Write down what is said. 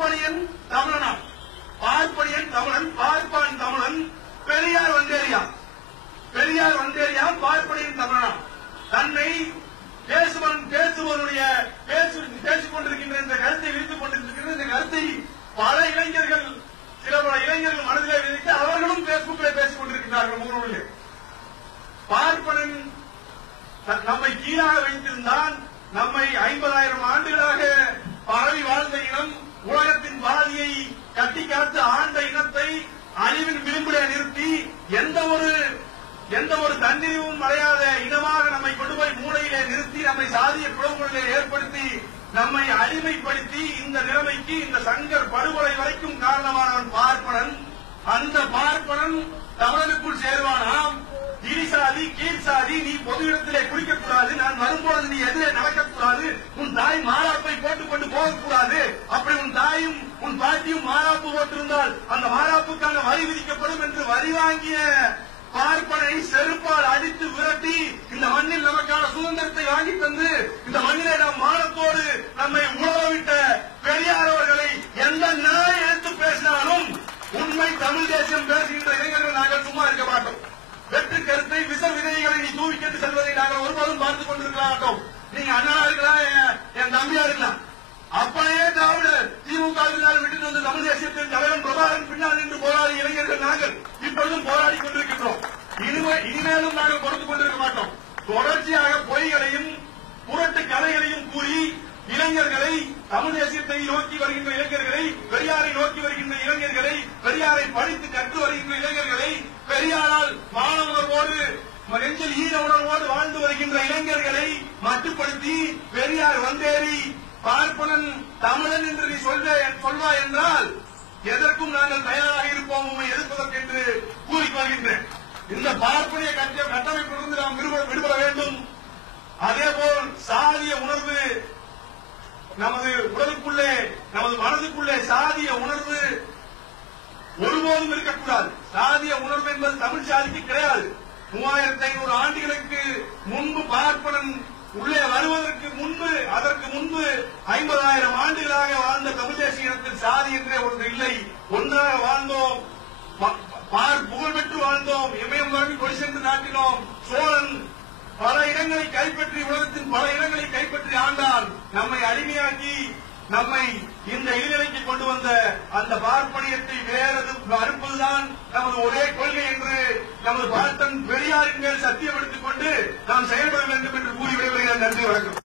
பார்ப்பனியன் தமிழனா பார்ப்பனியன் தமிழன் பார்ப்பான் தமிழன் பெரியார் வந்தேரியா பெரியார் வந்தேரியா பார்ப்பனியன் தமிழனா தன்னை பேசுவன் பேசுவனுடைய பேசு பேசிக் கொண்டிருக்கின்ற இந்த கருத்தை விரித்துக் கொண்டிருக்கின்ற இந்த கருத்தை பல இளைஞர்கள் சில பல இளைஞர்கள் மனதிலே விதித்து அவர்களும் பேஸ்புக்கில் பேசிக் கொண்டிருக்கிறார்கள் முகநூலிலே பார்ப்பனன் நம்மை கீழாக வைத்திருந்தான் நம்மை ஐம்பதாயிரம் ஆண்டுகள் நம்மை சாதிய குழம்புகளை ஏற்படுத்தி நம்மை அடிமைப்படுத்தி இந்த நிலைமைக்கு இந்த சங்கர் படுகொலை வரைக்கும் காரணமானவன் பார்ப்பனன். அந்த பார்ப்பனன் தமிழனுக்குள் சேருவானாம். இடிசாதி கீழ்சாதி நீ பொது இடத்திலே குளிக்கக்கூடாது நான் வரும்போது நீ எதிரே நடக்கக்கூடாது உன் தாய் மாறாப்பை போட்டுக் கொண்டு போகக்கூடாது. அப்படி உன் தாயும் உன் பாட்டியும் மாறாப்பு போட்டிருந்தால் அந்த மாறாப்புக்கான வரி விதிக்கப்படும் என்று வரி வாங்கிய பார்ப்பனை தேசியத்தின் பின்னால் நின்று போராடி இளைஞர்கள் நாங்கள் இப்பொழுதும் போராடி கொண்டிருக்கின்றோம். இனிமே இனிமேலும் நாங்கள் கொடுத்துக் கொண்டிருக்க மாட்டோம். தொடர்ச்சியாக பொய்களையும் புரட்டு கதைகளையும் கூறி இளைஞர்களை தமிழ் தேசியத்தை நோக்கி வருகின்ற இளைஞர்களை பெரியாரை நோக்கி வருகின்ற இளைஞர்களை பெரியாரை படித்து கற்று வருகின்ற இளைஞர்களை பெரியாரால் மாணவர்களோடு நெஞ்சில் ஈர உணர்வோடு வாழ்ந்து வருகின்ற இளைஞர்களை மட்டுப்படுத்தி பெரியார் வந்தேறி பார்ப்பனன் தமிழன் என்று நீ சொல்ல சொல்வா என்றால் எதற்கும் நாங்கள் தயாராக இருப்போம் உண்மை எதிர்ப்பதற்கு என்று கூறி வருகின்றேன் இந்த பார்ப்பனிய கட்ட கட்டமைப்பிலிருந்து நாம் விடுபட விடுபட வேண்டும். அதேபோல் சாதிய உணர்வு நமது உடலுக்குள்ளே நமது மனதுக்குள்ளே சாதிய உணர்வு ஒருபோதும் இருக்கக்கூடாது. சாதிய உணர்வு என்பது தமிழ் சாதிக்கு கிடையாது. மூவாயிரத்தி ஐநூறு ஆண்டுகளுக்கு முன்பு பார்ப்பனன் உள்ளே வருவதற்கு முன்பு அதற்கு முன்பு ஐம்பதாயிரம் ஆண்டுகளாக வாழ்ந்த தமிழ் தேசிய இனத்தில் சாதி என்றே ஒன்று இல்லை. பெற்று இமயம் கொடி சென்று நாட்டினோம். சோழன் பல இடங்களை கைப்பற்றி உலகத்தின் பல இடங்களை கைப்பற்றி ஆண்டான். நம்மை அடிமையாக்கி நம்மை இந்த இழிநிலைக்கு கொண்டு வந்த அந்த பார்ப்பனியத்தை வேறது அறுப்பதுதான் நமது ஒரே கொள்கை என்று நமது பார்த்தன் பெரியாரின் மேல் சத்தியம் எடுத்துக் கொண்டு நாம் செயல்பட வேண்டும் என்று கூறி விடைபெறுகிறேன். நன்றி வணக்கம்.